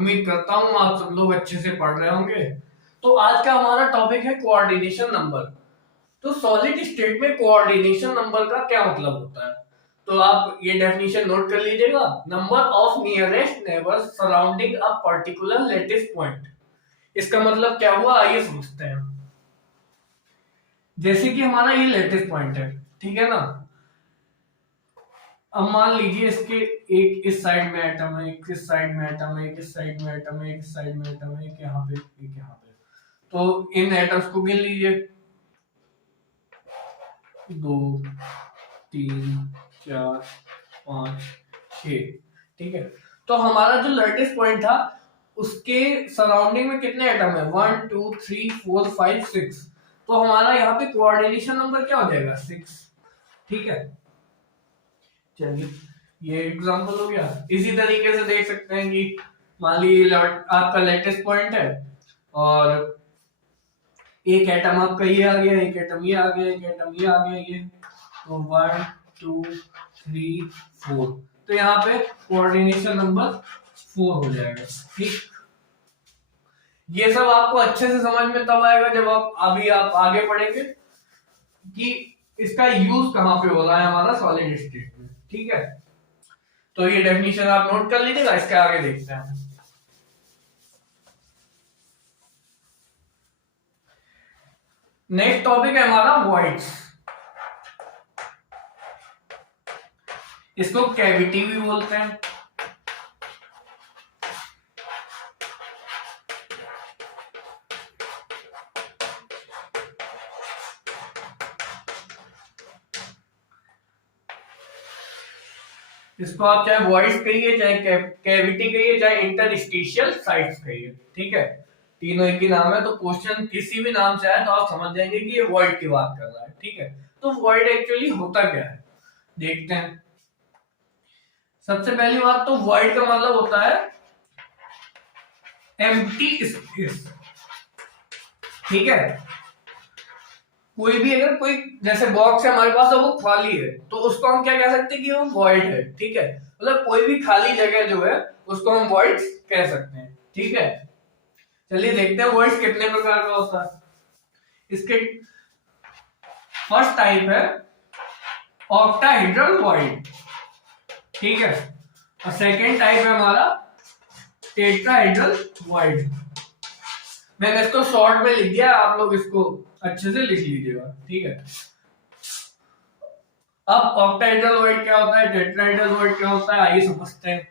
उम्मीद करता हूँ आप सब लोग अच्छे से पढ़ रहे होंगे। तो आज का हमारा टॉपिक है कोऑर्डिनेशन नंबर। तो सॉलिड स्टेट में कोऑर्डिनेशन नंबर का क्या मतलब होता है, तो आप ये डेफिनेशन नोट कर लीजिएगा। Number of nearest neighbours surrounding a particular lattice point. इसका मतलब क्या हुआ, आइए समझते हैं। जैसे कि हमारा ये लेटिस पॉइंट है, ठीक है ना। अब मान लीजिए इसके एक इस साइड में एटम है, एक इस साइड में एटम है, एक इस साइड में एटम है, एक इस साइड में एटम है, एक यहाँ पे, एक यहाँ पे। तो इन एटम्स को गिन लीजिए, 2 3 4 5 6। ठीक है, तो हमारा जो लैटिस पॉइंट था उसके सराउंडिंग में कितने एटम है, 1 2 3 4 5 6। तो हमारा यहाँ पे कोऑर्डिनेशन नंबर क्या हो जाएगा, 6। ठीक है, चलिए ये एग्जांपल हो गया। इसी तरीके से देख सकते हैं कि मान लीजिए आपका लेटेस्ट पॉइंट है और एक एटम आपका ये आ गया, एक एटम ये आ गया, एक एटम ये आ गया, ये तो 1 2 3 4। तो यहाँ पे कोऑर्डिनेशन नंबर 4 हो जाएगा। ठीक, ये सब आपको अच्छे से समझ में तब आएगा जब आप आगे पढ़ेंगे कि इसका यूज कहाँ पे हो रहा है हमारा सॉलिड स्टेट में। ठीक है, तो ये डेफिनेशन आप नोट कर लीजिएगा, इसके आगे देखते हैं। नेक्स्ट टॉपिक है हमारा वॉइड्स। इसको कैविटी भी बोलते हैं। इसको आप चाहे वॉइड्स कहिए, चाहे कैविटी कहिए, चाहे इंटरस्टिशियल साइट्स कहिए। ठीक है, तीनों एक ही नाम है, तो क्वेश्चन किसी भी नाम से आए तो आप समझ जाएंगे कि ये वॉइड की बात कर रहा है। ठीक है, तो वॉइड एक्चुअली होता क्या है, देखते हैं। सबसे पहली बात तो वॉइड का मतलब होता है एम्प्टी स्पेस। ठीक है, कोई भी अगर कोई जैसे बॉक्स है हमारे पास और वो खाली है तो उसको हम क्या कह सकते हैं कि वो वॉइड है। ठीक है, मतलब कोई भी खाली जगह जो है उसको हम वॉइड्स कह सकते हैं। ठीक है, चलिए देखते हैं वॉइड्स कितने प्रकार का होता है। इसके फर्स्ट टाइप है ऑक्टाहेड्रल वॉइड। ठीक है, और सेकेंड टाइप है हमारा टेट्राहेड्रल वॉइड। मैंने इसको शॉर्ट में लिख दिया, आप लोग इसको अच्छे से लिख लीजिएगा। ठीक है, अब ऑक्टाहेड्रल वॉइड क्या होता है, टेट्राहेड्रल वॉइड क्या होता है, आइए समझते हैं।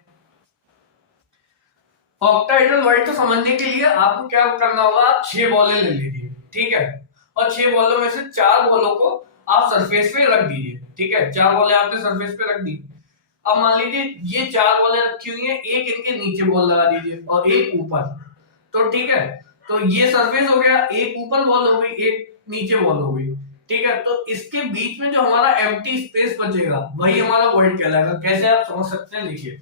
ऑक्टाहेड्रल वॉइड को समझने के लिए आपको क्या करना होगा, आप 6 बॉलें ले लीजिए। ठीक है, और 6 बॉलों में से 4 बॉलों को आप सरफेस पे रख दीजिए। ठीक है, 4 बॉलें आपने सरफेस पे रख दी। अब मान लीजिए ये 4 बॉलें रखी हुई हैं, एक इनके नीचे बॉल लगा दीजिए और एक ऊपर। तो ठीक है, तो ये सरफेस हो गया, एक ऊपर बॉल हो गई, एक नीचे बॉल हो गई। ठीक है, तो इसके बीच में जो हमारा एम्प्टी स्पेस बचेगा वही हमारा वॉइड कहलाएगा। कैसे आप समझ सकते हैं, देखिए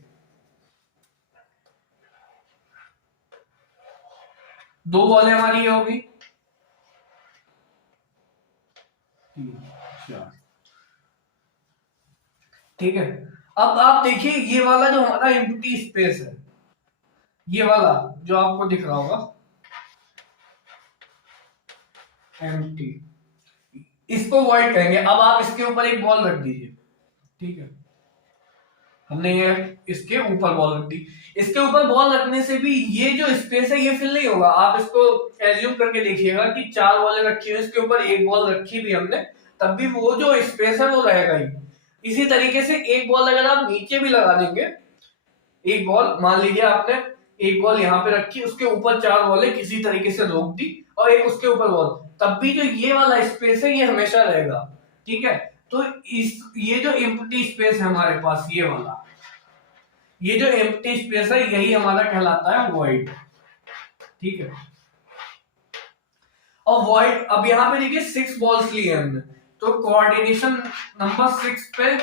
2 बॉलें हमारी ये होगी, 3 4। ठीक है, अब आप देखिए ये वाला जो हमारा एम्प्टी स्पेस है, ये वाला जो आपको दिख रहा होगा एम्प्टी, इसको वॉइड कहेंगे। अब आप इसके ऊपर एक बॉल रख दीजिए। ठीक है, हमने ये इसके ऊपर बॉल रख दी। इसके ऊपर बॉल रखने से भी ये जो स्पेस है ये फिल नहीं होगा। आप इसको एज्यूम करके देखिएगा कि 4 बॉलें रखी हुई, इसके ऊपर एक बॉल रखी भी हमने, तब भी वो जो स्पेस है वो रहेगा ही। इसी तरीके से एक बॉल अगर आप नीचे भी लगा देंगे, एक बॉल मान लीजिए आपने एक बॉल यहाँ पे रखी, उसके ऊपर 4 बॉलें किसी तरीके से रोक दी और एक उसके ऊपर बॉल, तब भी जो ये वाला स्पेस है ये हमेशा रहेगा। ठीक है, तो ये जो एम्प्टी स्पेस है हमारे पास, ये वाला, ये जो एम्प्टी स्पेस है यही हमारा कहलाता है वॉइड। ठीक है, और वॉइड अब यहाँ पे देखिए 6 बॉल्स लिए हमने, तो कोऑर्डिनेशन नंबर 6 पे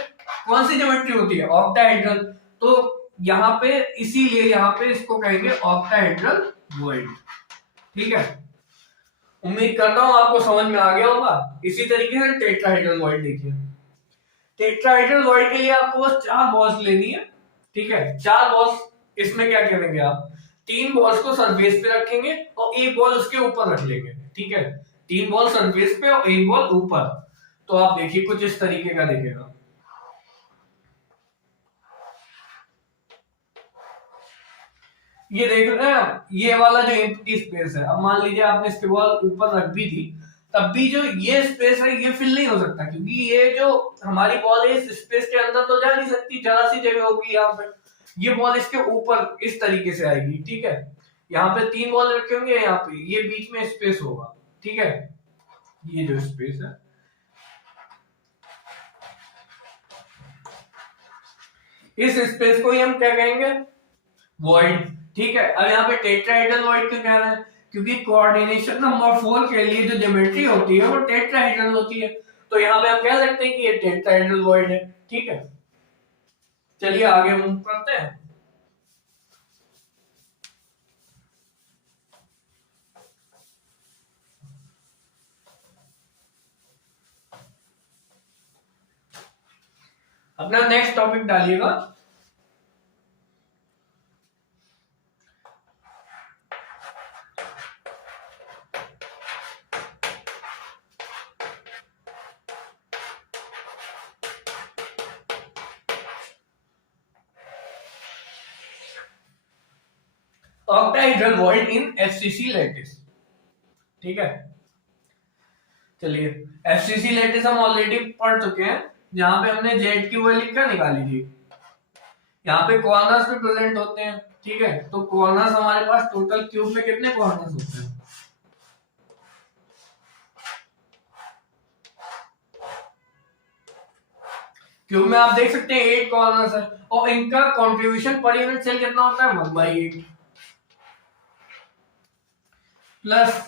कौन सी ज्योमेट्री होती है, ऑक्टाहेड्रल। तो यहाँ पे इसीलिए यहाँ पे इसको कहेंगे ऑक्टाहेड्रल वॉइड। ठीक है, उम्मीद करता हूं आपको समझ में आ गया होगा। इसी तरीके से टेट्राहेड्रल वॉइड देखिए। टेट्राहेड्रल वॉइड के लिए आपको बस 4 बॉल्स लेनी है। ठीक है, 4 बॉल्स, इसमें क्या करेंगे आप, 3 बॉल्स को सरफेस पे रखेंगे और एक बॉल उसके ऊपर रख लेंगे, ठीक है। 3 बॉल सरफेस पे और एक बॉल ऊपर। तो आप देखिए कुछ इस तरीके का दिखेगा। ये देख रहे हैं आप, ये वाला जो एम्प्टी स्पेस है, अब मान लीजिए आपने इसके बॉल ऊपर रख भी थी, तब भी जो ये स्पेस है ये फिल नहीं हो सकता, क्योंकि ये जो हमारी बॉल है इस स्पेस के अंदर तो जा नहीं सकती, जरा सी जगह होगी यहाँ पे। ये बॉल इसके ऊपर इस तरीके से आएगी, ठीक है। यहाँ पे 3 बॉल रखे होंगे, यहाँ पे ये बीच में स्पेस होगा, ठीक है। ये जो स्पेस है, इस स्पेस को ही हम क्या कहेंगे, वॉइड, ठीक है। अब यहाँ पे टेट्राहेड्रल वॉइड क्यों कह रहे हैं, क्योंकि कोऑर्डिनेशन नंबर 4 के लिए जो ज्योमेट्री होती है वो टेट्राहेड्रल होती है, तो यहाँ पे हम कह सकते हैं कि ये टेट्राहेड्रल वॉइड है, ठीक है। चलिए आगे मूव करते हैं। अपना नेक्स्ट टॉपिक डालिएगा। ऑक्टाहेड्रल वॉइड इन एफसीसी लैटिस, ठीक है। चलिए, एफसीसी लैटिस हम ऑलरेडी पढ़ चुके हैं, जहां पे हमने जेड की वैल्यू क्या निकाली थी। यहाँ पे कॉर्नर्स पे प्रेजेंट होते हैं, ठीक है। तो कॉर्नर्स हमारे पास टोटल क्यूब में कितने कॉर्नर्स होते हैं, क्यूब में आप देख सकते हैं 8 कॉर्नर्स है, और इनका कंट्रीब्यूशन पर यूनिट सेल कितना होता है, 1/8 प्लस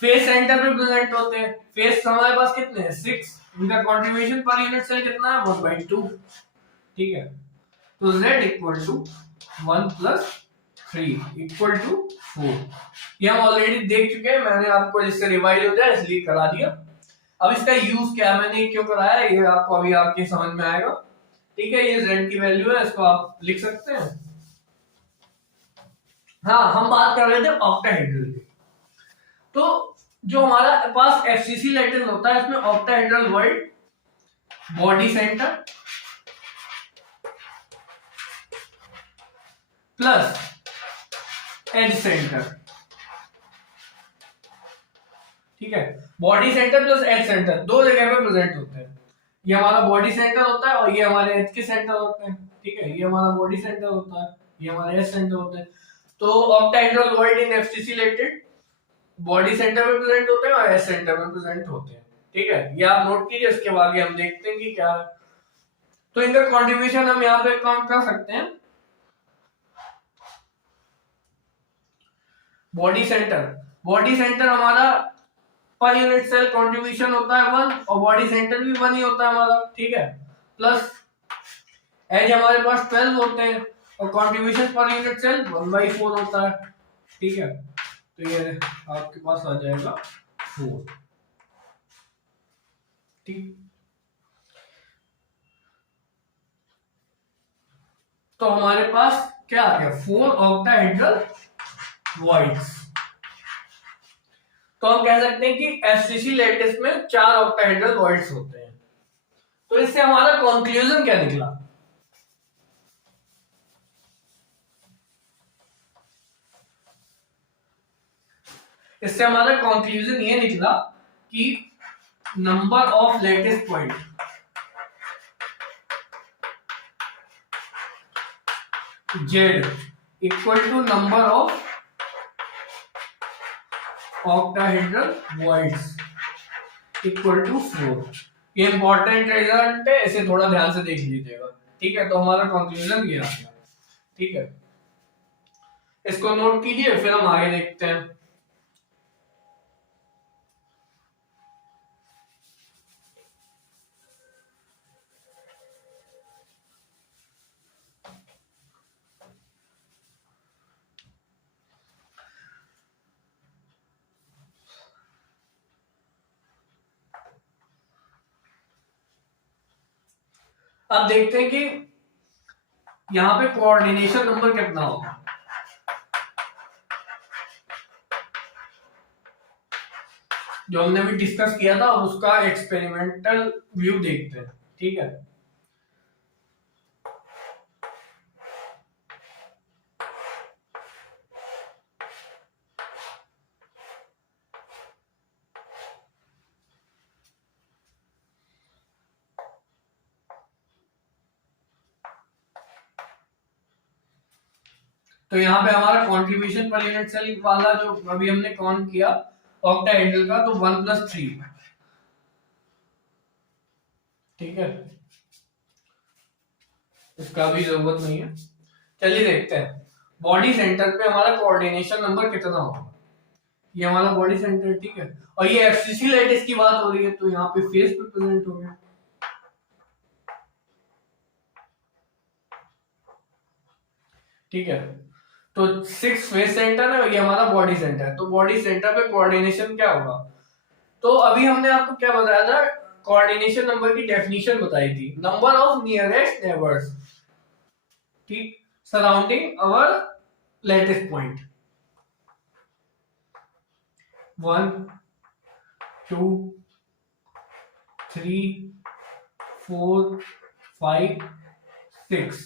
फेस सेंटर पे प्रेजेंट होते हैं, फेस हमारे पास कितने हैं, 6, इनका कंट्रीब्यूशन पर यूनिट सेल कितना है, 1/2, ठीक है। तो z equal to 1 plus 3 equal to 4। ये हम ऑलरेडी देख चुके हैं, मैंने आपको जिससे रिवाइज हो जाए इसलिए करा दिया। अब इसका यूज क्या है, मैंने क्यों कराया है, ये आपको अभी आपके समझ में आएगा, ठीक है। ये z की वैल्यू है, इसको आप लिख सकते हैं। हाँ, हम बात कर रहे थे ऑक्टाहेड्रल की। तो जो हमारा पास एफसीसी लैटिस होता है, इसमें octahedral void, body centre plus edge centre, ठीक है। Body centre plus edge centre दो जगह पे प्रेजेंट होते हैं। ये हमारा बॉडी सेंटर होता है और ये हमारे एज के सेंटर होते हैं, ठीक है। ये हमारा बॉडी सेंटर होता है, ये हमारा एज सेंटर होता है। तो ऑक्टाहेड्रल वॉइड इन एफसीसी लैटिस बॉडी सेंटर में प्रेजेंट होते हैं और एज सेंटर में प्रेजेंट होते हैं, ठीक है। ये आप नोट कीजिए, इसके बाद हम देखते हैं कि क्या है। तो इनका कंट्रीब्यूशन हम यहाँ पे काउंट कर सकते हैं। बॉडी सेंटर हमारा पर यूनिट सेल कंट्रीब्यूशन होता है 1, और बॉडी सेंटर भी 1 ही होता है हमारा, ठीक है। प्लस एज हमारे पास 12 होते हैं और कंट्रीब्यूशन पर यूनिट सेल 1/4 होता है, ठीक है। तो ये आपके पास आ जाएगा 4, ठीक। तो हमारे पास क्या आ गया, 4 ऑक्टाहेड्रल वॉइड्स। तो हम कह सकते हैं कि एफसीसी लैटिस में 4 ऑक्टाहेड्रल वॉइड्स होते हैं। तो इससे हमारा कंक्लूजन क्या निकला, इससे हमारा कंक्लूजन ये निकला कि number of lattice point z equal to number of octahedral voids equal to 4। ये इंपॉर्टेंट रिजल्ट है, इसे थोड़ा ध्यान से देख लीजिएगा, ठीक है। तो हमारा कंक्लूजन ये आ गया, ठीक है। इसको नोट कीजिए, फिर हम आगे देखते हैं। अब देखते हैं कि यहाँ पे कोऑर्डिनेशन नंबर कितना होगा। जो हमने भी डिस्कस किया था, और उसका एक्सपेरिमेंटल व्यू देखते हैं। ठीक है, तो यहाँ पे हमारा कंट्रीब्यूशन पर यूनिट सेल वाला जो अभी हमने काउंट किया ऑक्टाहेड्रल का, तो 1+3। ठीक है, इसका भी जरूरत नहीं है। चलिए देखते हैं बॉडी सेंटर पे हमारा कोऑर्डिनेशन नंबर कितना होगा। ये हमारा बॉडी सेंटर, ठीक है, और ये एफसीसी लैटिस की बात हो रही है, तो यहाँ पे फेस पे प्रेजेंट हो गया। ठीक है, तो 6 फेस सेंटर है और ये हमारा बॉडी सेंटर है। तो बॉडी सेंटर पे कोऑर्डिनेशन क्या होगा, तो अभी हमने आपको क्या बताया था, कोऑर्डिनेशन नंबर की डेफिनेशन बताई थी, नंबर ऑफ नियरेस्ट नेबर्स, ठीक, सराउंडिंग अवर लेटेस्ट पॉइंट। 1 2 3 4 5 6।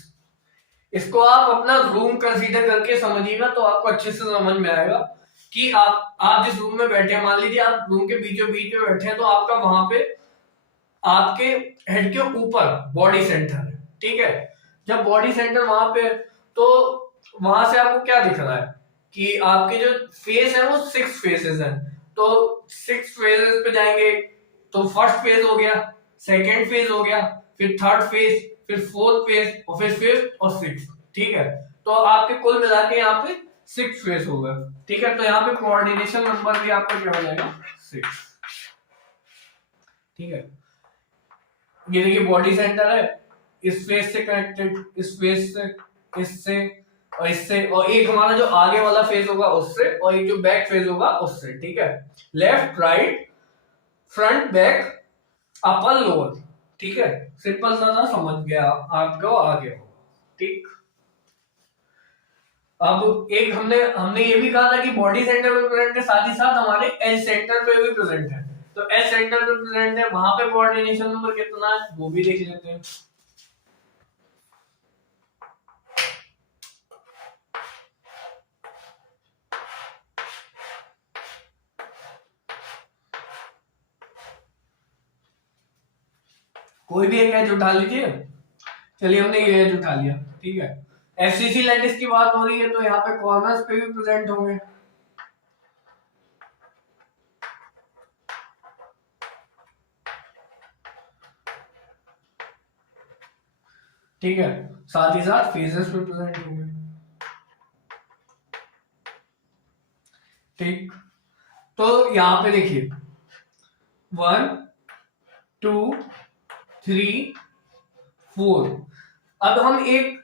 इसको आप अपना रूम कंसीडर करके समझिएगा तो आपको अच्छे से समझ में आएगा कि आप जिस रूम में बैठे हैं, मान लीजिए आप रूम के बीचों बीच में बैठे हैं, तो आपका वहां पे आपके हेड के ऊपर बॉडी सेंटर है। ठीक है, जब बॉडी सेंटर वहां पे, तो वहां से आपको क्या दिख रहा है कि आपके जो फेस है वो 6 फेसेस हैं, तो 6 फेजेस पे जाएंगे, तो फर्स्ट फेज हो गया, सेकेंड फेज हो गया, फिर थर्ड फेज, फिर फोर्थ फेज, और फिर फिफ्थ और सिक्स। ठीक है, तो आपके कुल मिला के यहाँ पे 6 फेज हो गए। ठीक है, तो यहाँ पे कोऑर्डिनेशन नंबर भी आपका क्या हो जाएगा, 6। ठीक है, ये देखिए बॉडी सेंटर है, इस फेस से कनेक्टेड, इस फेस से, इससे और इससे, और एक हमारा जो आगे वाला फेज होगा उससे, और एक जो बैक फेज होगा उससे। ठीक है, left right front back upper lower. ठीक है, सिंपल सा था, समझ गया आपको, आगे हो। ठीक, अब एक हमने हमने ये भी कहा था कि बॉडी सेंटर पे प्रेजेंट है, साथ ही साथ हमारे एज सेंटर पे भी प्रेजेंट है। तो एज सेंटर पे प्रेजेंट है, वहां पे कोऑर्डिनेशन नंबर कितना है वो भी देख लेते हैं। कोई भी एक एज उठा लीजिए। चलिए हमने ये एज उठा लिया। ठीक है, एफसीसी लैटिस की बात हो रही है, तो यहाँ पे कॉर्नर्स पे भी प्रेजेंट होंगे। ठीक है, साथ ही साथ फेसेस पे प्रेजेंट होंगे। ठीक, तो यहाँ पे देखिए 1 2 3 4। अब हम एक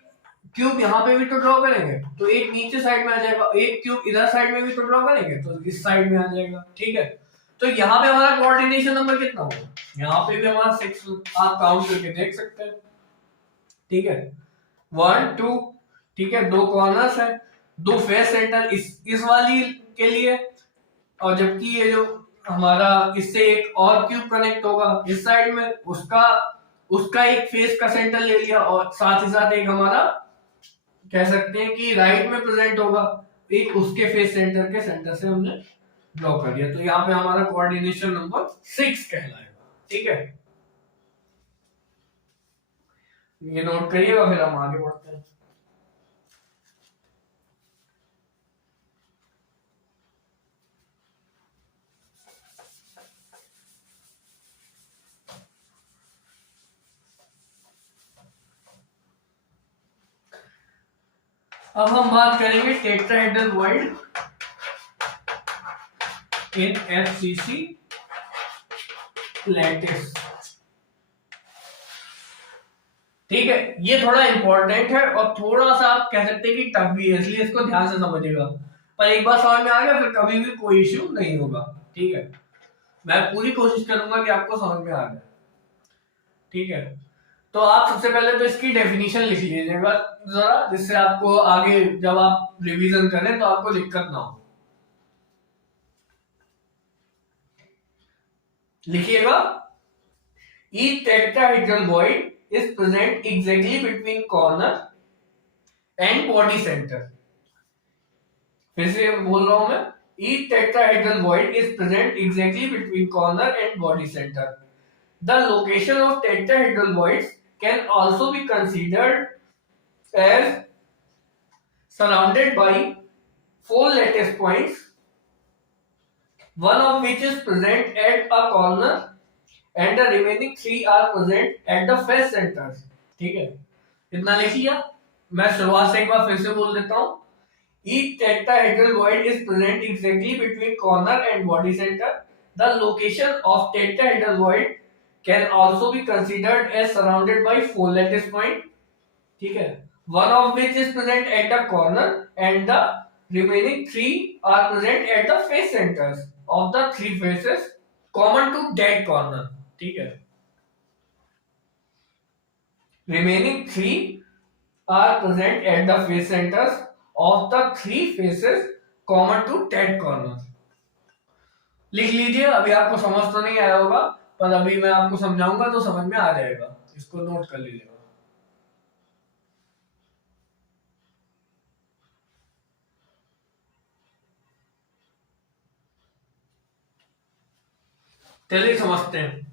क्यूब यहाँ पे भी तो ड्रॉ करेंगे, तो एक नीचे साइड में आ जाएगा, एक क्यूब इधर साइड में भी तो ड्रॉ करेंगे, तो इस साइड में आ जाएगा। ठीक है, तो यहाँ पे हमारा कोऑर्डिनेशन नंबर कितना होगा, यहाँ पे भी हमारा 6, आप काउंट करके देख सकते हैं। ठीक है, 1 2। ठीक है, 2 कॉर्नर्स है, 2 फेस सेंटर इस वाली के लिए, और जबकि ये जो हमारा इससे एक और क्यूब कनेक्ट होगा इस साइड में, उसका उसका एक फेस का सेंटर ले लिया, और साथ ही साथ एक हमारा कह सकते हैं कि राइट में प्रेजेंट होगा, एक उसके फेस सेंटर के सेंटर से हमने ड्रॉ कर दिया। तो यहाँ पे हमारा कोऑर्डिनेशन नंबर 6 कहलाएगा। ठीक है, ये नोट करिएगा, फिर हम आगे बढ़ते हैं। अब हम बात करेंगे टेट्राहेड्रल वॉइड इन एफसीसी लैटिस। ठीक है, ये थोड़ा इंपॉर्टेंट है और थोड़ा सा आप कह सकते हैं कि टफ भी है, इसलिए इसको ध्यान से समझिएगा। पर एक बार समझ में आ गया फिर कभी भी कोई इश्यू नहीं होगा। ठीक है, मैं पूरी कोशिश करूंगा कि आपको समझ में आ जाए। ठीक है, तो आप सबसे पहले तो इसकी डेफिनेशन लिख लीजिएगा जरा, जिससे आपको आगे जब आप रिवीजन करें तो आपको दिक्कत ना हो। लिखिएगा, each tetrahedral void is present exactly between corner and body center. फिर से बोल रहा हूं मैं, each tetrahedral void is present exactly between corner and body center. The location of tetrahedral voids can also be considered as surrounded by four lattice points, one of which is present at a corner and the remaining three are present at the face centers. ठीक है, इतना लिख लिया। मैं शुरुआत से एक बार फिर से बोल देता हूं। Each tetrahedral void is present exactly between corner and body center. The location of tetrahedral void can also be considered as surrounded by four lattice point. ठीक है, one of which is present at the corner and the remaining three are present at the face centers of the three faces common to that corner. ठीक है, remaining three are present at the face centers of the three faces common to that corner. लिख लीजिए। अभी आपको समझ तो नहीं आया होगा, पर अभी मैं आपको समझाऊंगा तो समझ में आ जाएगा। इसको नोट कर लीजिएगा। चलिए समझते हैं।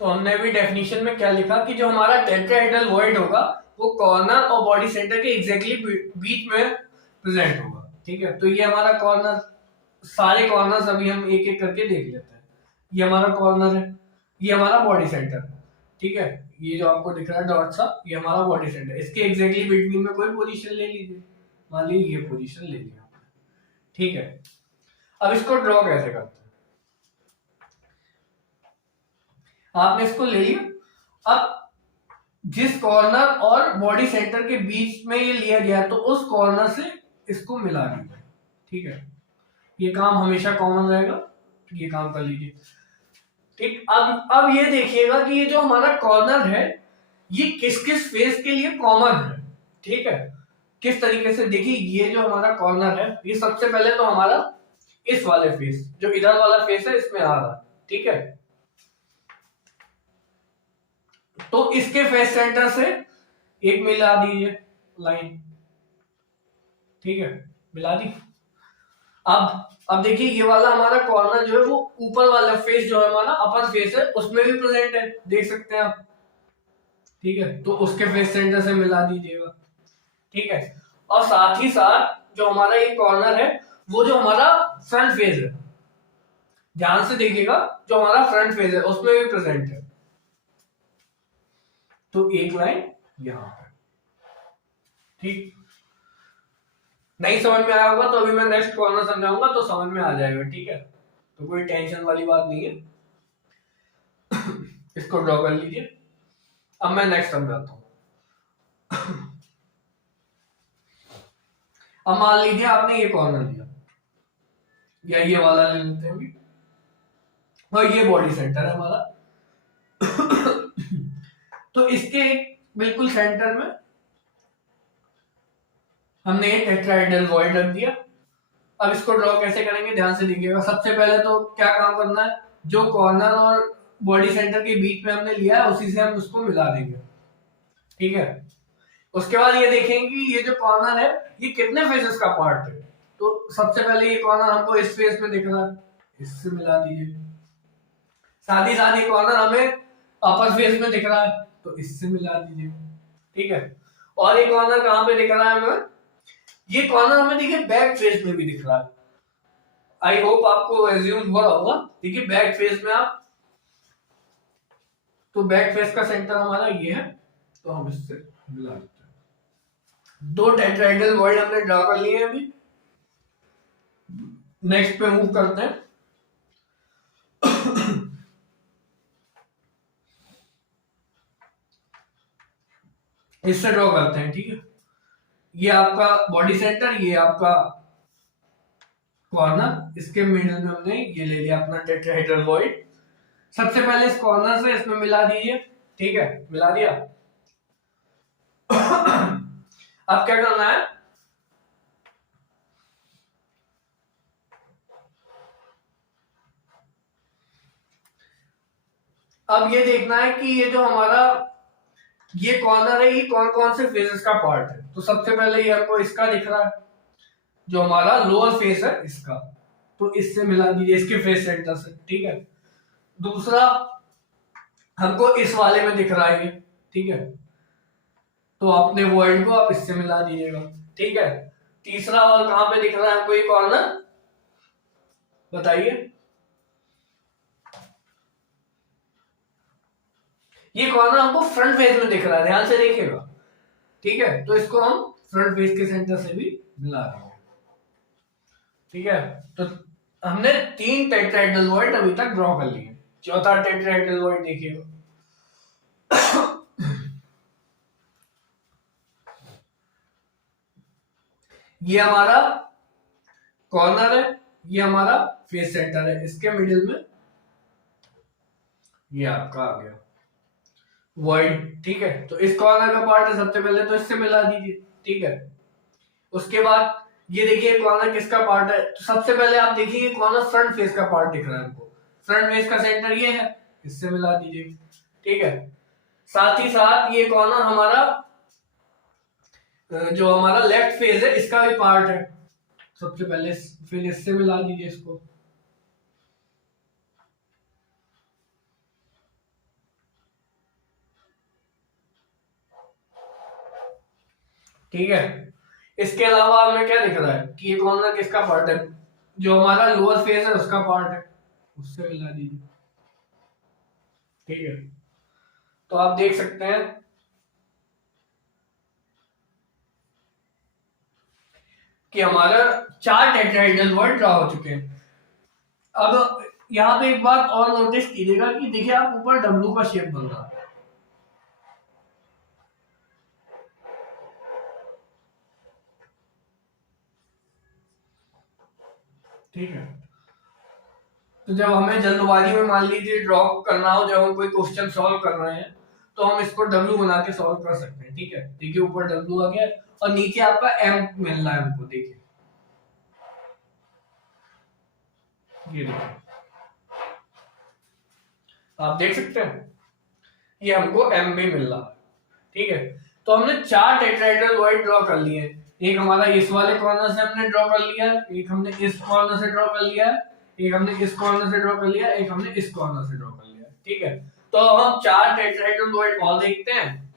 तो हमने अभी डेफिनेशन में क्या लिखा कि जो हमारा टेट्राहेड्रल वॉइड होगा वो कॉर्नर और बॉडी सेंटर के एग्जैक्टली बीच में प्रेजेंट होगा। ठीक है, तो ये हमारा कॉर्नर, सारे कॉर्नर्स अभी हम एक एक करके देख लेते हैं। ये हमारा कॉर्नर है, ये हमारा बॉडी सेंटर। ठीक है, ये जो आपको दिख रहा है डॉट सा, ये हमारा बॉडी सेंटर। इसके एग्जैक्टली बिटवीन में कोई पोजीशन ले लीजिए, मान लीजिए ये पोजीशन ले लिया। ठीक है, अब इसको ड्रॉ कैसे करते हैं? आपने इसको ले लिया। अब जिस कॉर्नर और बॉडी सेंटर के बीच में ये लिया गया तो उस कॉर्नर से इसको मिला दीजिए। ठीक है, ये काम हमेशा कॉमन रहेगा, ये काम कर लीजिए। ठीक, अब ये देखिएगा कि ये जो हमारा कॉर्नर है ये किस किस फेस के लिए कॉमन है। ठीक है, किस तरीके से देखिए, ये जो हमारा कॉर्नर है ये सबसे पहले तो हमारा इस वाले फेस, जो इधर वाला फेस है इसमें आ रहा है। ठीक है, तो इसके फेस सेंटर से एक मिला दीजिए लाइन। ठीक है, मिला दी। अब देखिए ये वाला हमारा कॉर्नर जो है वो ऊपर वाला फेस जो है हमारा अपर फेस है उसमें भी प्रेजेंट है, देख सकते हैं आप। ठीक है, तो उसके फेस सेंटर से मिला दीजिएगा। ठीक है, और साथ ही साथ जो हमारा ये कॉर्नर है वो जो हमारा फ्रंट फेस है, ध्यान से देखिएगा, जो हमारा फ्रंट फेस है उसमें भी प्रेजेंट है। तो एक लाइन यहां पर। ठीक, नहीं समझ में आया होगा तो अभी मैं नेक्स्ट कॉर्नर समझाऊंगा तो समझ में आ जाएगा। ठीक है, तो कोई टेंशन वाली बात नहीं है। इसको ड्रॉ कर लीजिए। अब मैं नेक्स्ट समझाता हूं। अब मान लीजिए आपने ये कॉर्नर लिया, या ये वाला ले लेते हैं अभी, और ये बॉडी सेंटर है हमारा। तो इसके बिल्कुल सेंटर में हमने ये टेट्राहेड्रल वॉइड रख दिया। अब इसको ड्रॉ कैसे करेंगे ध्यान से देखिएगा। सबसे पहले तो क्या काम करना है, जो कॉर्नर और बॉडी सेंटर के बीच में हमने लिया है उसी से हम उसको मिला देंगे। ठीक है, उसके बाद ये देखेंगे कि ये जो कॉर्नर है ये कितने फेसेस का पार्ट है। तो सबसे पहले ये कॉर्नर हमको इस फेस में दिख रहा है, इससे मिला दीजिए। साथ ही साथ ये कॉर्नर हमें अपर फेस में दिख रहा है तो इससे मिला दीजिए, ठीक है। और ये कॉर्नर कहाँ पे दिख रहा है हमें, ये कॉर्नर हमें देखिए बैक फेस में भी दिख रहा है। आई होप आपको एज्यूम हुआ होगा। देखिए बैक फेस में आप, तो बैक फेस का सेंटर हमारा ये है, तो हम इससे मिला देते हैं। दो टेट्राहेड्रल वर्ड हमने ड्रा कर लिए हैं अभी। नेक्स्ट पे मूव करते हैं। इससे ड्रॉ करते हैं, ठीक है। ये आपका बॉडी सेंटर, ये आपका कॉर्नर, इसके मिडिल में हमने ये ले लिया अपना टेट्राहेड्रल वॉइड। सबसे पहले इस कॉर्नर से इसमें मिला दीजिए, ठीक है, मिला दिया। अब क्या करना है, अब ये देखना है कि ये जो हमारा ये कॉर्नर है, ये कौन कौन से फेसेस का पार्ट है। तो सबसे पहले ये हमको इसका दिख रहा है, जो हमारा लोअर फेस है इसका, तो इससे मिला दीजिए, इसके फेस सेंटर से, ठीक है। दूसरा हमको इस वाले में दिख रहा है ये, ठीक है, तो अपने वर्ड को आप इससे मिला दीजिएगा, ठीक है। तीसरा और कहां पे दिख रहा है हमको ये कॉर्नर, बताइए। ये कॉर्नर हमको फ्रंट फेस में दिख रहा है, ध्यान से देखिएगा, ठीक है। तो इसको हम फ्रंट फेस के सेंटर से भी मिला रहे हैं, ठीक है। तो हमने 3 टेट्राहेड्रल वर्ड अभी तक ड्रॉ कर लिए। चौथा टेट्राहेड्रल वर्ड देखिएगा। ये हमारा कॉर्नर है, ये हमारा फेस सेंटर है, इसके मिडिल में ये आपका आ गया वर्ड, ठीक है। तो इस कॉर्नर का पार्ट है, सबसे पहले तो इससे मिला दीजिए, ठीक है। उसके बाद ये देखिए कॉर्नर किसका पार्ट है, तो सबसे पहले आप देखिए कॉर्नर फ्रंट फेस का पार्ट दिख रहा है हमको, फ्रंट फेस का सेंटर ये है, इससे मिला दीजिए, ठीक है। साथ ही साथ ये कॉर्नर हमारा जो हमारा लेफ्ट फेस है इसका भी पार्ट है, सबसे पहले फिर इससे मिला दीजिए इसको, ठीक है। इसके अलावा हमें क्या दिख रहा है कि ये कॉर्नर किसका पार्ट है, जो हमारा लोअर फेस है उसका पार्ट है, उससे मिला दीजिए, ठीक है। तो आप देख सकते हैं कि हमारा 4 टेट्राहेड्रल वर्ड ड्रा हो चुके हैं। अब यहाँ पे एक बात और नोटिस कीजिएगा कि देखिए आप ऊपर डब्लू का शेप बन रहा है, ठीक है। तो जब हमें जल्दबाजी में मान लीजिए ड्रॉ करना हो, जब हम कोई क्वेश्चन सॉल्व कर रहे हैं, तो हम इसको डब्लू बना के सॉल्व कर सकते हैं, ठीक है। देखिए ऊपर डब्लू आ गया और नीचे आपका एम मिल रहा है हमको, देखिए ये देखिए, आप देख सकते हैं ये हमको एम भी मिल रहा है, ठीक है। तो हमने 4 टेट्राहेड्रल वर्ड ड्रॉ कर लिए। एक हमारा इस वाले कॉर्नर से हमने ड्रॉ कर लिया है, एक हमने इस कॉर्नर से ड्रॉ कर लिया है, एक हमने इस कॉर्नर से ड्रॉ कर लिया है, एक हमने इस कॉर्नर से ड्रॉ कर लिया है, ठीक है। तो हम 4 टेट्राहेड्रल वर्ड और देखते हैं,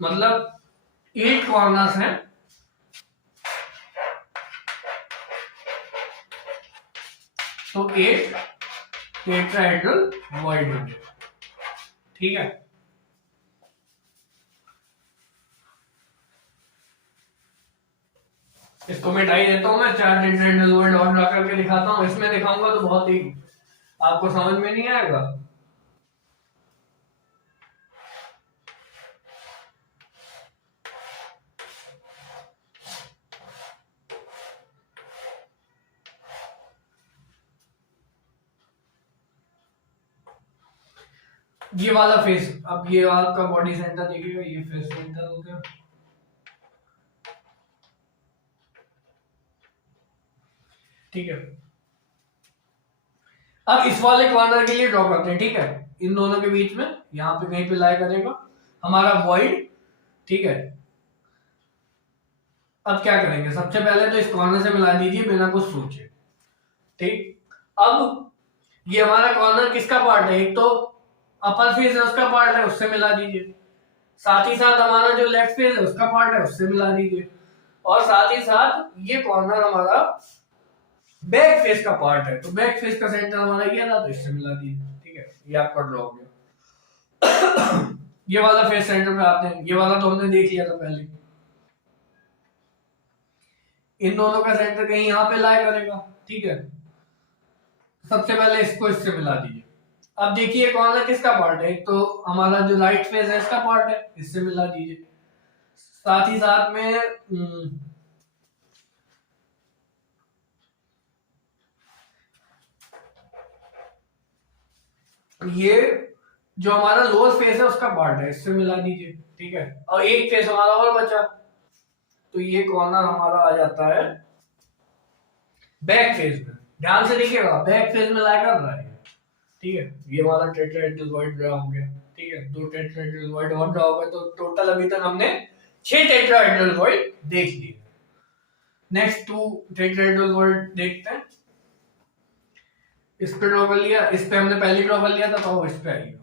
मतलब 8 कॉर्नर्स हैं, तो 8 टेट्राहेड्रल वर्ड होंगे, ठीक है। इसको मिटाई देता हूं मैं, 4 टेट्राहेड्रल वर्ड और ड्रा करके दिखाता हूं। इसमें दिखाऊंगा तो बहुत ही आपको समझ में नहीं आएगा। ये वाला फेस, अब ये आपका बॉडी सेंटर देखिएगा, ये फेस सेंटर हो गया, ठीक है। अब इस वाले कॉर्नर के लिए ड्रॉ करते हैं, ठीक है। इन दोनों के बीच में यहाँ पे कहीं पे लाई करेगा हमारा वॉइड, ठीक है। अब क्या करेंगे, सबसे पहले तो इस कॉर्नर से मिला दीजिए बिना कुछ सोचे, ठीक। अब ये हमारा कॉर्नर किसका पार्ट है, एक तो अपर फेस है उसका पार्ट है, उससे मिला दीजिए, साथ ही साथ हमारा जो लेफ्ट फेस है उसका पार्ट है, उससे मिला दीजिए, और साथ ही साथ ये कॉर्नर हमारा बैक फेस का पार्ट है, तो बैक फेस का सेंटर हमारा ये था, तो इससे मिला दीजिए। ठीक है, ये आपका ड्रॉ हो गया। ये वाला फेस सेंटर पे आते हैं, ये वाला तो हमने देख लिया था पहले, इन दोनों का सेंटर कहीं यहाँ पे लाई करेगा। ठीक है, सबसे पहले इसको इससे मिला दीजिए। अब देखिए कॉर्नर किसका पार्ट है, तो हमारा जो राइट फेस है इसका पार्ट है, इससे मिला दीजिए, साथ ही साथ में ये जो हमारा लोअर फेस है उसका पार्ट है, इससे मिला दीजिए। ठीक है, और एक फेस हमारा और बचा, तो ये कॉर्नर हमारा आ जाता है बैक फेस में। ध्यान से देखिएगा, बैक फेस में लाई कर रहा है। ठीक है, ये हमारा टेट्राहेड्रल वॉइड ड्रा हो गया। ठीक है, 2 टेट्राहेड्रल वॉइड और ड्रा हो गए, तो टोटल अभी तक हमने 6 टेट्राहेड्रल वॉइड देख लिए। नेक्स्ट 2 टेट्राहेड्रल वॉइड देखते हैं। इस पे ड्रॉ कर लिया, इस पे हमने पहले ड्रॉ कर लिया था, तो इस पे आइएगा।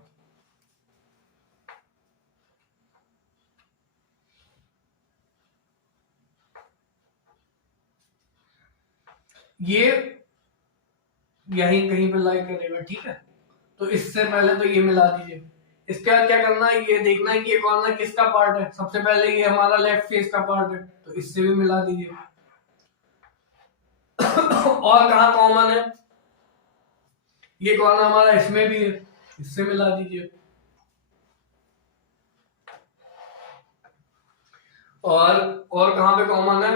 ये यहीं कहीं पे लाई करेगा। ठीक है, तो इससे पहले तो ये मिला दीजिए। इसके बाद क्या करना है, ये देखना है कि ये कॉर्नर किसका पार्ट है। सबसे पहले ये हमारा लेफ्ट फेस का पार्ट है, तो इससे भी मिला दीजिए। और कहा कॉमन है, ये कॉर्नर हमारा इसमें भी है, इससे मिला दीजिए। और कहां पे कॉमन है,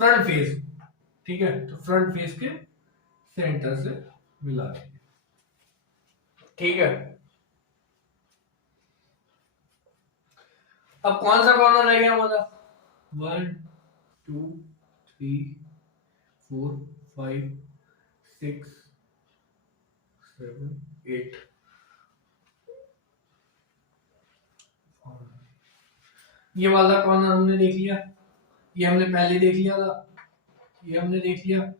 फ्रंट फेस। ठीक है, तो फ्रंट फेस के सेंटर से मिला दीजिए। ठीक है, अब कौन सा कॉर्नर रह गया हमारा, 1 2 3 4 5 6 7 8। ये वाला कॉर्नर हमने देख लिया, ये हमने पहले देख लिया था, ये हमने देख लिया,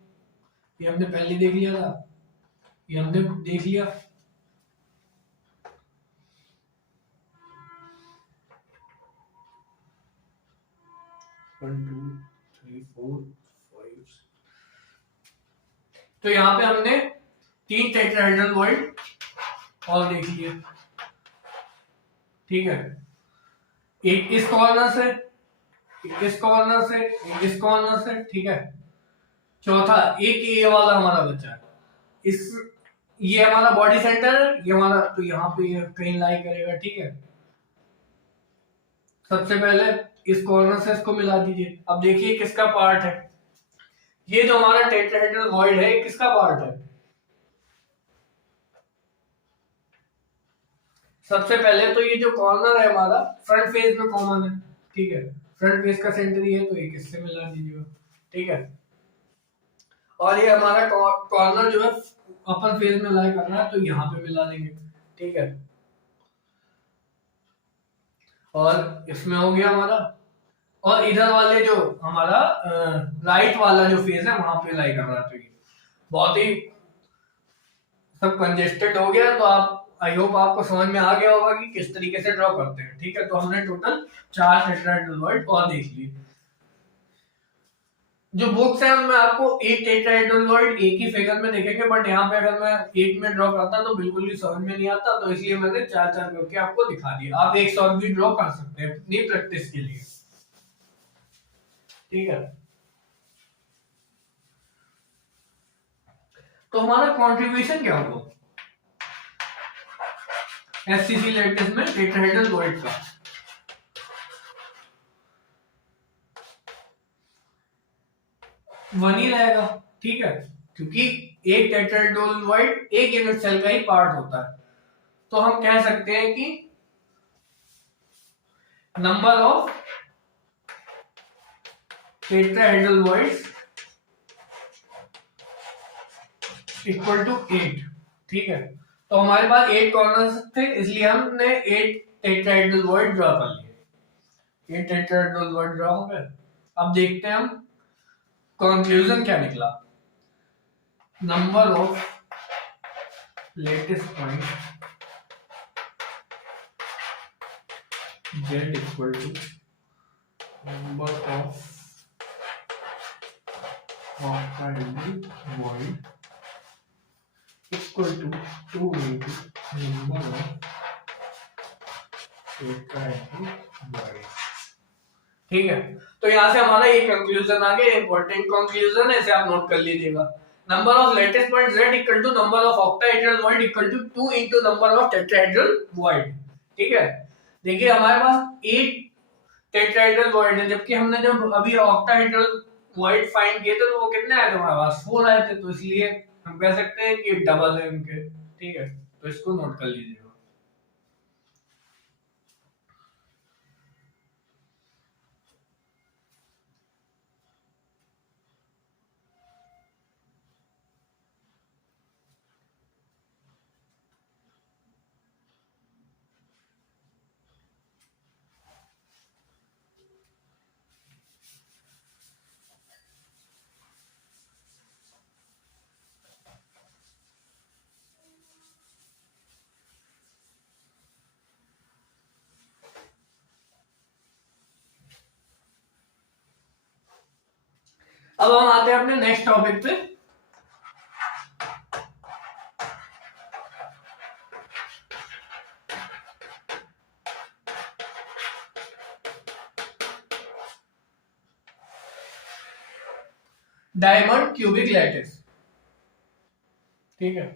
ये हमने पहले देख लिया था, ये हमने देख लिया। One two three four five, तो यहाँ पे हमने 3 टेट्राहेड्रल वॉइड और देख लिए। ठीक है, एक इस कॉर्नर से, एक इस कॉर्नर से, एक इस कॉर्नर से। ठीक है, चौथा एक ये वाला हमारा बचा है, इस ये हमारा बॉडी सेंटर है, ये हमारा, तो यहाँ पे ये कहीं लाई करेगा। ठीक है, सबसे पहले इस कॉर्नर से इसको मिला दीजिए। अब देखिए किसका पार्ट है, ये जो हमारा टेट्राहेड्रल वॉइड है किसका पार्ट है, सबसे पहले तो ये जो कॉर्नर है हमारा फ्रंट फेस में कॉमन है। ठीक है, फ्रंट फेस का सेंटर ही है, तो एक इससे मिला दीजिए। ठीक है, और ये हमारा कॉर्नर जो है अपर फेस में लाई करना है, तो यहाँ पे मिला देंगे। ठीक है, और इसमें हो गया हमारा, और इधर वाले जो हमारा राइट वाला जो फेस है वहां पे लाई कर रहा है, तो ये बहुत ही सब कंजेस्टेड हो गया। तो आप, आई होप आपको समझ में आ गया होगा कि किस तरीके से ड्रॉ करते हैं। ठीक है, तो हमने टोटल 4 टेट्राहेड्रल वॉइड और देख लिए। जो बुक्स है उनमें आपको एक टेट्राहेड्रल वॉइड एक ही फिगर में देखेंगे, बट यहाँ पे अगर मैं एक में ड्रॉ करता तो बिल्कुल भी समझ में नहीं आता, तो इसलिए मैंने 4-4 करके आपको दिखा दिया। आप एक साथ भी ड्रॉ कर सकते हैं अपनी प्रैक्टिस के लिए। ठीक है, तो हमारा कंट्रीब्यूशन क्या हुआ एससीसी लैटिस में टेट्राहेड्रल वॉइड का, वन ही रहेगा। ठीक है, क्योंकि एक टेट्राहेड्रल वॉइड एक यूनिट सेल का ही पार्ट होता है, तो हम कह सकते हैं कि number of tetrahedral voids equal to 8। ठीक है, तो हमारे पास 8 कॉर्नर्स थे, इसलिए हमने 8 टेट्राहेड्रल वॉइड ड्रॉ कर लिए। 8 टेट्राहेड्रल वॉइड ड्रॉ हो गए। अब देखते हैं हम कंक्लूजन क्या निकला। Number of latest point z equal to number of octahedral void equal to 2 into number of tetrahedral void। ठीक है, तो यहाँ से हमारा ये कंक्लूजन आ गया, इंपॉर्टेंट कंक्लूजन है, इसे आप नोट कर लीजिएगा। Number of latest point z equal to number of octahedral void equal to 2 into number of tetrahedral void. ठीक है, देखिए हमारे पास 8 टेट्राहेड्रल वॉइड है, जबकि हमने जब अभी ऑक्टाहेड्रल वॉइड फाइंड किए थे तो वो कितने आए थे हमारे पास, 4 आए थे, तो इसलिए हम कह सकते हैं कि डबल है इनके। ठीक है, तो इसको नोट कर लीजिएगा। अब हम आते हैं अपने नेक्स्ट टॉपिक पे। Diamond cubic lattice. ठीक है,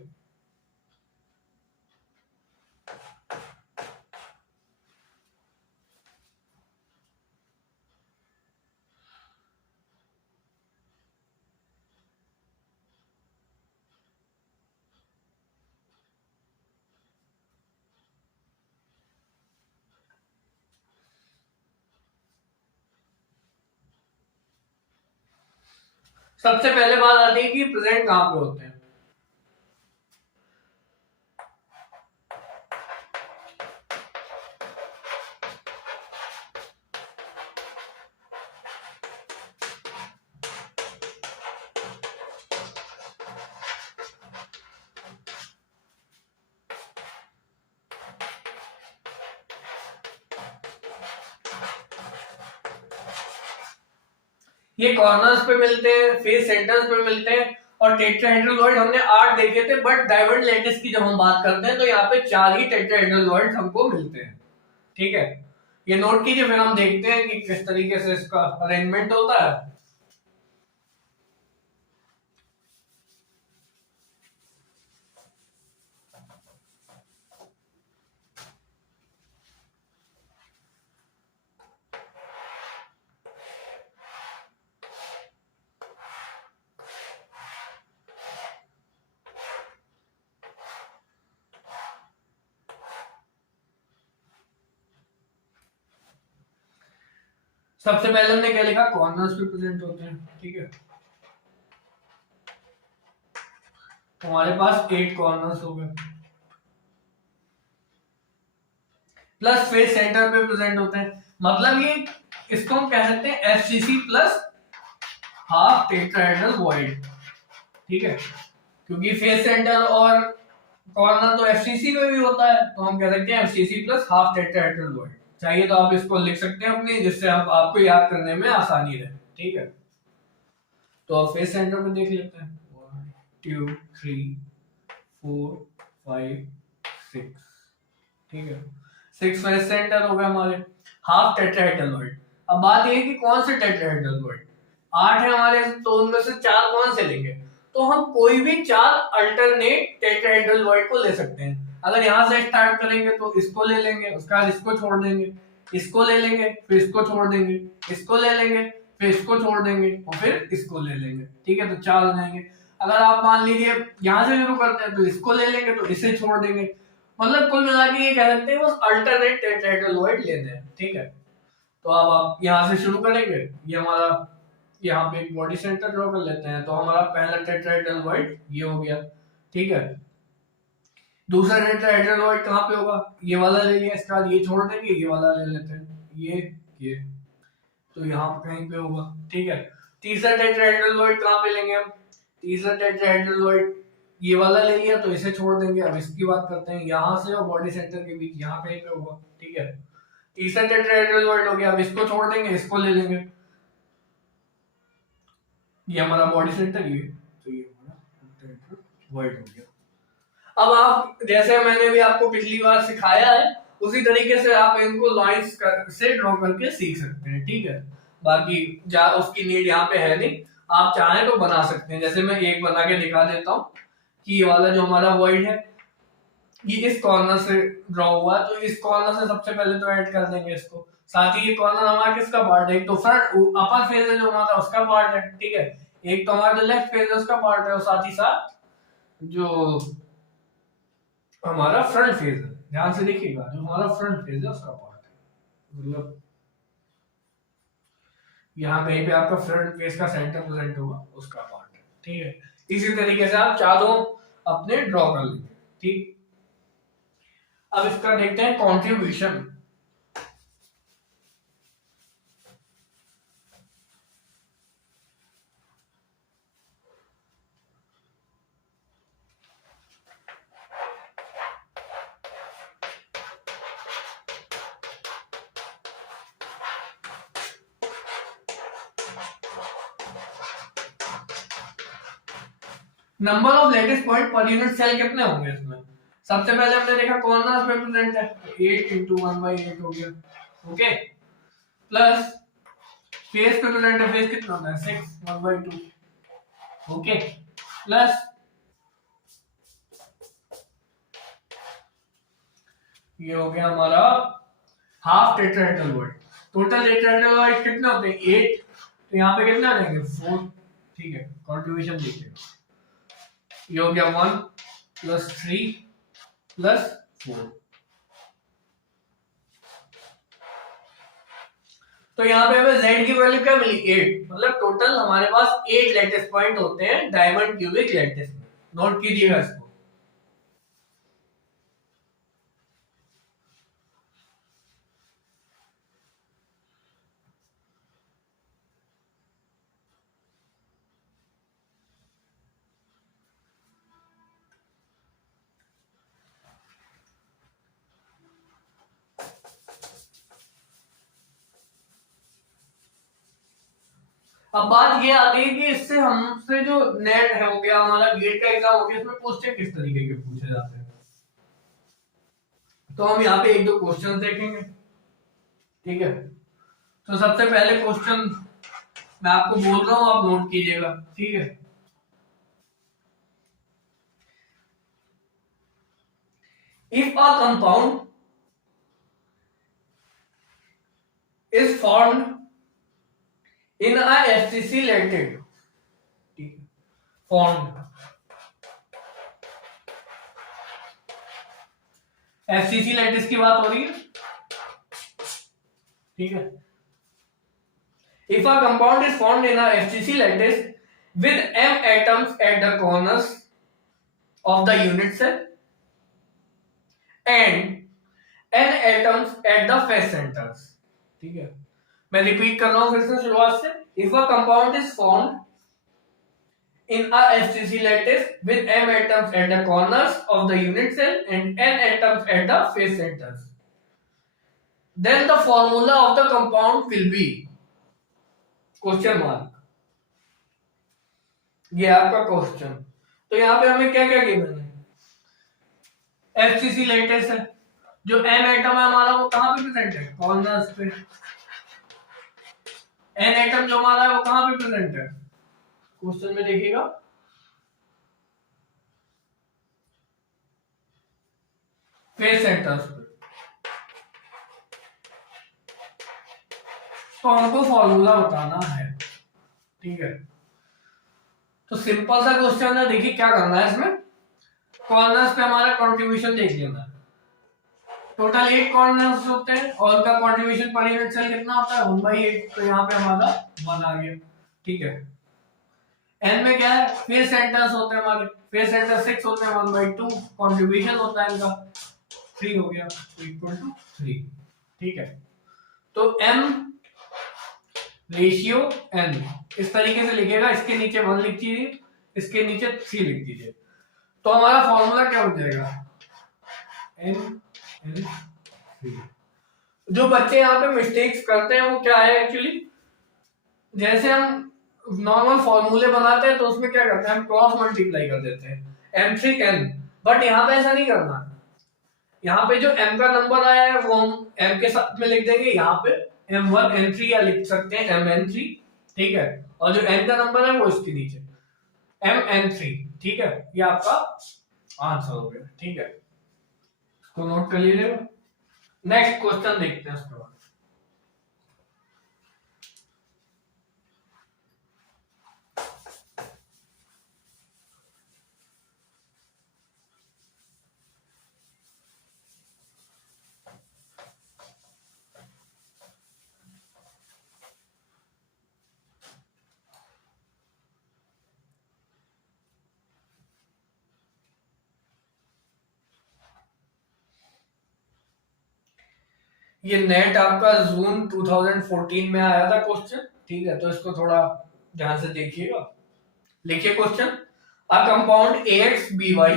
सबसे पहले बात आती है कि प्रेजेंट कहां पे होते हैं। ये कॉर्नर्स पे मिलते हैं, फेस सेंटर्स पे मिलते हैं, और टेट्राहेड्रल वॉइड हमने 8 देखे थे, बट डायमंड लैटिस की जब हम बात करते हैं तो यहाँ पे 4 ही टेट्राहेड्रल वॉइड हमको मिलते हैं। ठीक है, ये नोट कीजिए, फिर हम देखते हैं कि किस तरीके से इसका अरेंजमेंट होता है। सबसे पहले हमने क्या लिखा, कॉर्नर्स पे प्रेजेंट होते हैं। ठीक है, हमारे पास 8 कॉर्नर्स हो गए, प्लस फेस सेंटर पे प्रेजेंट होते हैं, मतलब ये इसको हम कह सकते हैं FCC plus half tetrahedral void. ठीक है, क्योंकि फेस सेंटर और कॉर्नर तो एफसीसी में भी होता है, तो हम कह सकते हैं FCC plus half tetrahedral void. चाहिए तो आप इसको लिख सकते हैं अपनी, जिससे आप आपको याद करने में आसानी रहे। ठीक है, तो आप फेस सेंटर पे देख लेते हैं, 1 2 3 4 5 6। ठीक है, 6 फेस सेंटर हो गए हमारे, हाफ टेट्राहेड्रल वॉइड। अब बात यह है कि कौन से टेट्राहेड्रल वॉइड, 8 है हमारे, तो उनमें से 4 कौन से लेंगे, तो हम कोई भी 4 अल्टरनेट टेट्राहेड्रल वॉइड को ले सकते हैं। अगर यहां से स्टार्ट करेंगे तो इसको ले लेंगे, उसके बाद इसको छोड़ देंगे, इसको ले लेंगे, फिर इसको छोड़ देंगे, इसको ले लेंगे, फिर इसको छोड़ देंगे, और फिर इसको ले लेंगे। ठीक है, तो 4 हो जाएंगे। अगर आप मान लीजिए यहां से शुरू करते हैं तो इसको ले लेंगे, तो इसे छोड़ देंगे, मतलब कुल मिला के ये कह सकते हैं बस अल्टरनेट टेट्राहेड्रल वॉइड लेते हैं। ठीक है, तो अब आप यहां से शुरू करेंगे, ये हमारा यहाँ पे एक बॉडी सेंटर ड्रॉ कर लेते हैं, तो हमारा पहला टेट्राहेड्रल वॉइड ये हो गया। ठीक है, दूसरा टेट्राहेड्रल वॉइड कहाँ पे होगा, ये वाला ले लिया, इसके बाद ये छोड़ देंगे, ये वाला ले लेते हैं, ये तो यहाँ पे कहीं पे होगा। ठीक है, तीसरा टेट्राहेड्रल वॉइड कहाँ पे लेंगे हम, तीसरा टेट्राहेड्रल ये वाला ले लिया तो इसे छोड़ देंगे। अब इसकी बात करते हैं, यहाँ से और बॉडी सेंटर के बीच यहाँ कहीं पे होगा, ठीक है। तीसरा टेट्राहेड्रल हो गया, अब इसको छोड़ देंगे, इसको ले लेंगे, ये हमारा बॉडी सेंटर, ये तो ये हमारा टेट्राहेड्रल हो गया। अब आप जैसे मैंने भी आपको पिछली बार सिखाया है उसी तरीके से आप इनको लाइंस से ड्रॉ करके सीख सकते हैं, ठीक है। बाकी उसकी नीड यहाँ पे है नहीं, आप चाहें तो बना सकते हैं। जैसे मैं एक बना के दिखा देता हूँ कि ये वाला जो हमारा वॉइड है ये इस कॉर्नर से ड्रॉ हुआ, तो इस कॉर्नर से सबसे पहले तो ऐड कर देंगे इसको। साथ ही ये कॉर्नर हमारा किसका पार्ट है, एक तो फ्रंट अपर फेस है जो हमारा उसका पार्ट है, ठीक है। एक तो हमारा जो लेफ्ट फेस है उसका पार्ट है, और साथ ही साथ जो हमारा फ्रंट फेस है, ध्यान से देखिएगा, जो हमारा फ्रंट फेस है उसका पार्ट है, मतलब यहाँ कहीं पे आपका फ्रंट फेस का सेंटर प्रेजेंट होगा उसका पार्ट है, ठीक है। इसी तरीके से आप चारों अपने ड्रॉ कर लेंगे, ठीक। अब इसका देखते हैं contribution. Number of latest point per unit cell कितने होंगे इसमें। सबसे पहले हमने देखा कॉर्नर पे प्रेजेंट है, तो 8 × 1/8 हो गया, ओके। प्लस फेस पे प्रेजेंट है, फेस कितना होता है 6 1/2, ओके। प्लस ये हो गया हमारा half tetrahedral word. Total tetrahedral word कितने होते हैं 8, तो यहाँ पे कितने आ जाएंगे 4, ठीक है। कंट्रीब्यूशन देखिए, ये हो गया 1 + 3 + 4, तो यहाँ पे हमें z की वैल्यू क्या मिली 8, मतलब टोटल हमारे पास 8 लेटेस्ट पॉइंट होते हैं डायमंड क्यूबिक लैटिस में। नोट कीजिएगा इसको। अब बात ये आती है कि इससे हमसे जो नेट है हो गया, हमारा गेट का एग्जाम हो गया, इसमें क्वेश्चन किस तरीके के पूछे जाते हैं, तो हम यहाँ पे एक दो क्वेश्चन देखेंगे, ठीक है। तो सबसे पहले क्वेश्चन मैं आपको बोल रहा हूं, आप नोट कीजिएगा, ठीक है। If a compound is formed in a FCC lattice, formed FCC lattice की बात हो रही है, ठीक है। If a compound is formed in a FCC lattice with m atoms at the corners of the unit cell and n atoms at the face centers, ठीक है। मैं रिपीट कर रहा हूं फिर से शुरुआत से। If a compound is formed in a FCC lattice with m atoms at the corners of the unit cell and n atoms at the face centers, then the formula of the compound will be question mark. ये आपका question. तो यहां पे हमें क्या क्या given है, FCC lattice है, जो m एटम है हमारा वो कहां पे प्रेजेंट है कॉर्नर्स पे, n एटम जो हमारा है वो कहां पे प्रेजेंट है क्वेश्चन में देखिएगा, फेस सेंटर्स पे। तो हमको फॉर्मूला बताना है, ठीक है। तो सिंपल सा क्वेश्चन है, देखिए क्या करना है इसमें। कॉर्नर्स पे हमारा कंट्रीब्यूशन देख लेना है। टोटल 8 कॉर्नर्स होते हैं और उनका कंट्रीब्यूशन पर यूनिट सेल कितना होता है 1/8, तो यहाँ पे हमारा 1 आ गया, ठीक है। एन में क्या है, फेस सेंटर्स होते हैं हमारे, फेस सेंटर 6 होते हैं, 1/2 कंट्रीब्यूशन होता है इनका 3 हो गया, इक्वल टू 3, ठीक है। तो m रेशियो n इस तरीके से लिखेगा, इसके नीचे 1 लिख दीजिए, इसके नीचे 3 लिख दीजिए। तो हमारा फॉर्मूला क्या हो जाएगा, NN3। जो बच्चे यहाँ पे मिस्टेक्स करते हैं वो क्या है एक्चुअली, जैसे हम नॉर्मल फॉर्मूले बनाते हैं तो उसमें क्या करते हैं, हम क्रॉस मल्टीप्लाई कर देते हैं M3N, बट यहाँ पे ऐसा नहीं करना। यहाँ पे जो m का नंबर आया है वो हम m के साथ में लिख देंगे, यहाँ पे M1 N3 या लिख सकते हैं MN3, ठीक है। और जो n का नंबर है वो इसके नीचे MN3, ठीक है। ये आपका आंसर हो गया, ठीक है, इसको नोट कर लीजिएगा। नेक्स्ट क्वेश्चन देखते हैं उसके बाद। ये नेट आपका जून 2014 में आया था क्वेश्चन, ठीक है, तो इसको थोड़ा ध्यान से देखिएगा। लिखिए question, a compound AXBY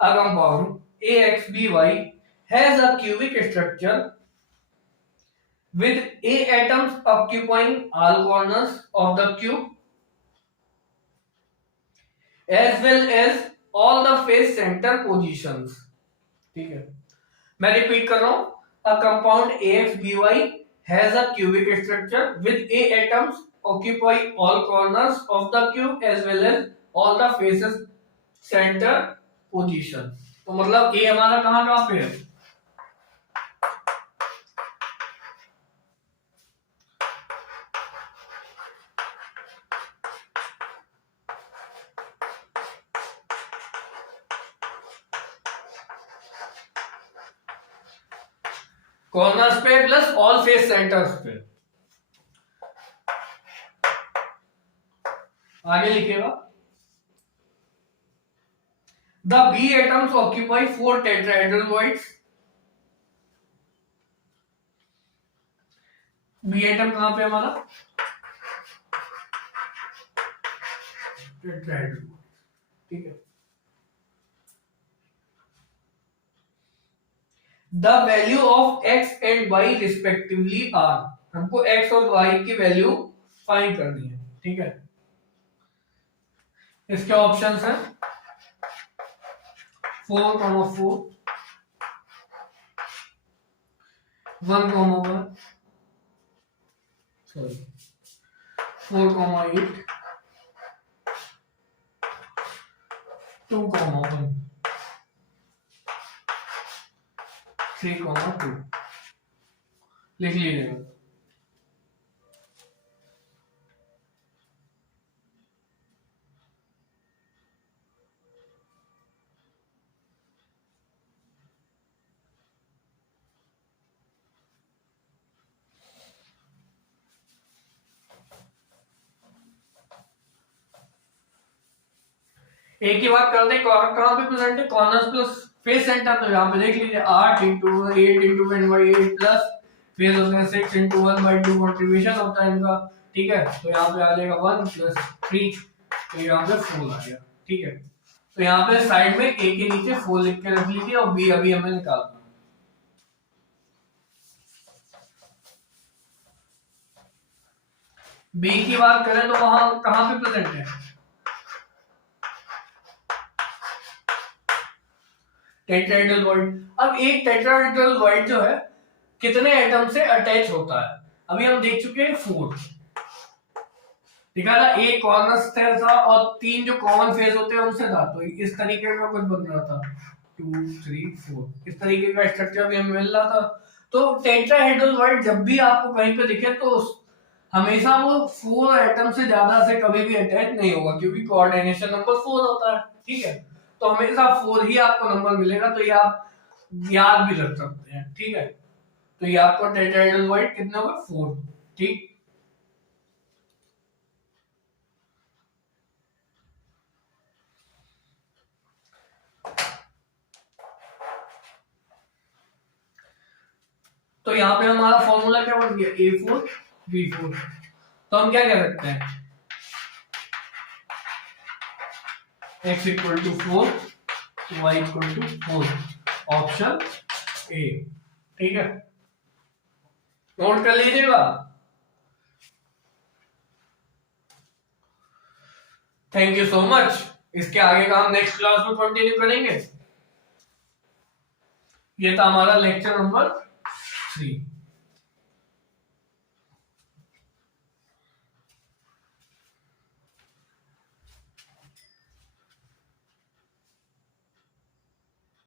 a compound AXBY has a cubic structure with A atoms occupying all corners of the cube as well as all the face center positions, ठीक है। मैं रिपीट कर रहा हूं, a compound AXBY has a cubic structure with A atoms occupy all corners of the cube as well as all the faces center position। तो मतलब A हमारा कहां कहां पे है, कॉर्नर्स पे प्लस ऑल फेस सेंटर्स पे। आगे लिखेगा, the B atoms occupy 4 tetrahedral voids. B atom कहां पे हमारा, टेट्राहेड्रल, ठीक है। The value of X and Y respectively are, हमको एक्स और वाई की वैल्यू फाइंड करनी है, ठीक है। इसके ऑप्शंस हैं 4,4, 1,1, सॉरी 4,8, 2,1, 3,2। लिख लीजिएगा। एक ही बात कर दे, कहां पे प्रेजेंट है, कॉर्नर्स प्लस फेस सेंटर, तो यहाँ पे देख लीजिए 8 इंटू 8 इंटू 1/8 प्लस फेस होता है 6 इंटू 1/2 कंट्रीब्यूशन होता है इनका, ठीक है। तो यहाँ पे आ जाएगा 1 प्लस 3, तो यहाँ पे 4 आ गया, ठीक है। तो यहाँ पे साइड में ए के नीचे 4 लिख के रख लीजिए और बी अभी हमें निकालना है। बी की बात करें तो वहां कहां पे प्रेजेंट है, टेट्राहेड्रल वॉइड। अब एक टेट्राहेड्रल वॉइड जो है कितने एटम से अटैच होता है, अभी हम देख चुके हैं 4, दिखा था एक कॉर्नर था और 3 जो कॉमन फेस होते हैं उनसे था, तो इस तरीके का कुछ बन रहा था 2 3 4, इस तरीके का स्ट्रक्चर भी हमें मिल रहा था। तो टेट्राहेड्रल वॉइड जब भी आपको कहीं पे दिखे तो हमेशा वो 4 एटम से ज्यादा से कभी भी अटैच नहीं होगा, क्योंकि कोऑर्डिनेशन नंबर 4 होता है, ठीक है। तो हमेशा 4 ही आपको नंबर मिलेगा, तो ये आप याद भी रख सकते हैं, ठीक है। तो ये आपको टेट्राहेड्रल वॉइड कितना होगा, 4, ठीक। तो यहाँ पे हमारा फॉर्मूला क्या बन गया, A4 B4। तो हम क्या कह सकते हैं, x equal to 4 y equal to 4, option A. ठीक है, नोट कर लीजिएगा। Thank you so much. इसके आगे का हम नेक्स्ट क्लास में कंटिन्यू करेंगे। ये था हमारा लेक्चर नंबर 3।